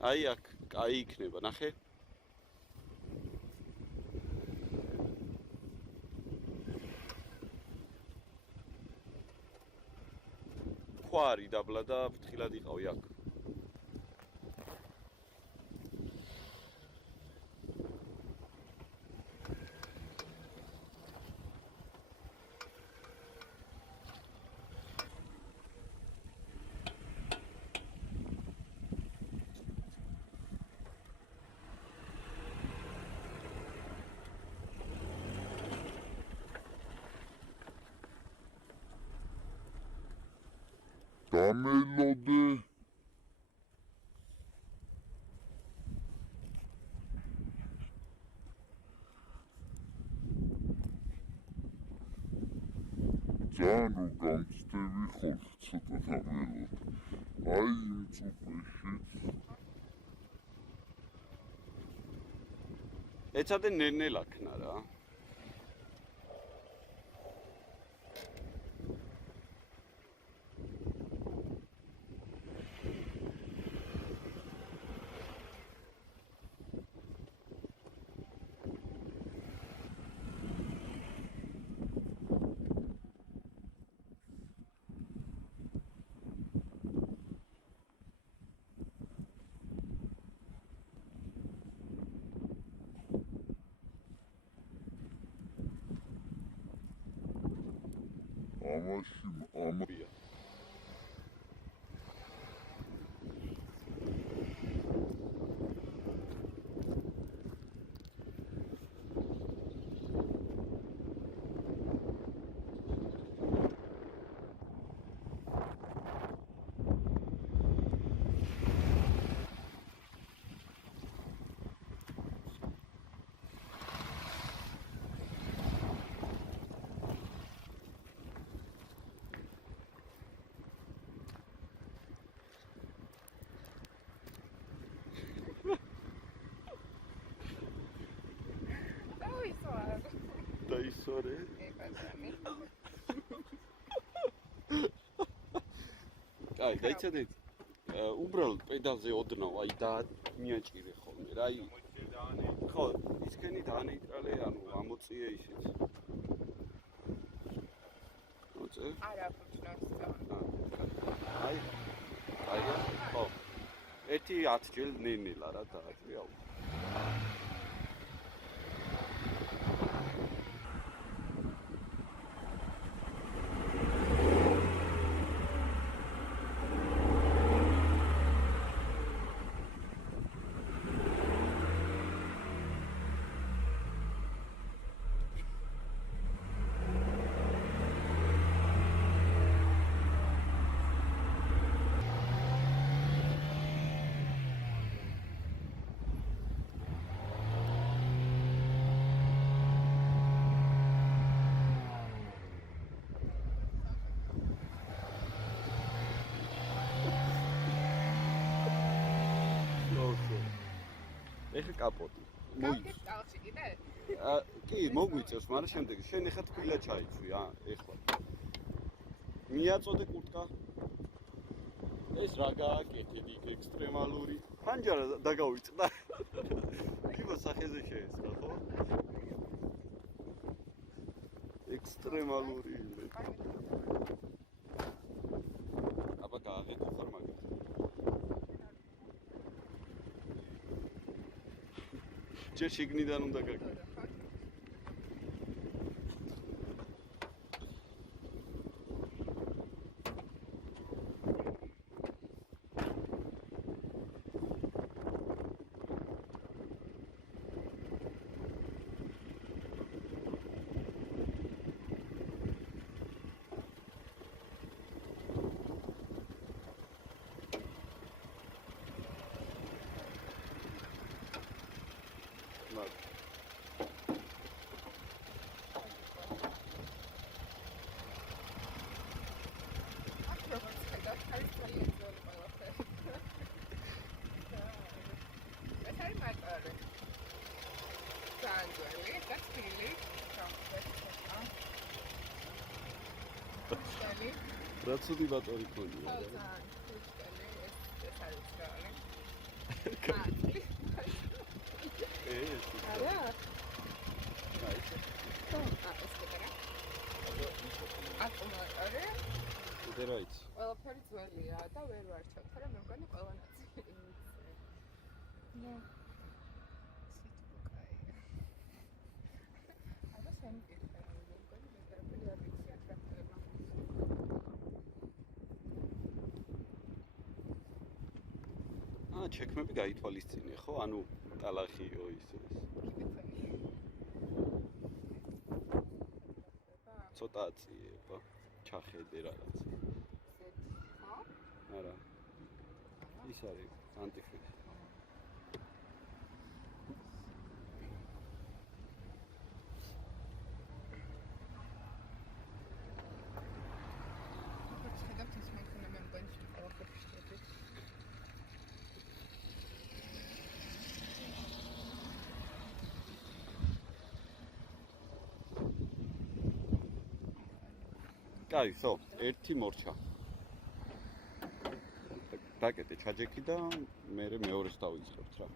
აი აქ კაი იქნება, ნახე. ქვა არის დაბლა და ფრთხილად იყავი აქ. დამელოდე ძალიან რომ გამწდები ხოლმე ცოტა დამელოდე აი იმ წუპეშიც ეცადე ნელ-ნელ აქნა რა. ამაში ამია. დაისვარე. აი, დაიცადე. უბრალოდ პედალზე ოდნავ, აი და მიაჭირე ხოლმე რა. აი ხო, ისქენი დაანეიტრალე, ანუ ამოწიე ისიც. მოწე? არა, ფუჭნოს. აი. აი, ხო. ერთი 10 ჯერ ნელ-ნელა რა დააჭრია. ეხა კაპოტი. გავიქეთ ტალში კიდე? კი, მოგვიწევს, მაგრამ შემდეგ შენ ეხა თბილა ჩაიცვი, ეხლა. მიაწოდე კურტკა. ეს რა გააკეთე იქ ექსტრემალური. ფანჯარა დაგავიწყდა. კიბო სახეზე შეესხა, ხო? ექსტრემალური. აბა გააღეთო ხარ მაგას. ჯერ შიგნიდან უნდა გაგა. რა ცუდი ბატორი ქონია რა. ეს არის არა? აი ეს ეს კეთერა. აკუმულატორი. კიდე რა იცი? ყველაფერი ძველია და ვერ ვარჩევ, მაგრამ მე მგონი ყველა ნაწილი იცი. ნო. არა შენი კითხვა, მე მგონი მე ყველაფერი არ ვიცი აქ რა ხდება. ჩექმები გაითვალისწინე, ხო? ანუ ტალახიო ის. ცოტა აციება, ჩახედე რაღაც. ხო? არა. ის არის ანტიფრიზი. შეხედავთ ის მექნა მე მგონი ყველაფერი შეჭრით. კაი, ხო, ერთი მორჩა. დაკეთე ჩაჯექი და მე მეორეს დავიწყებთ რა.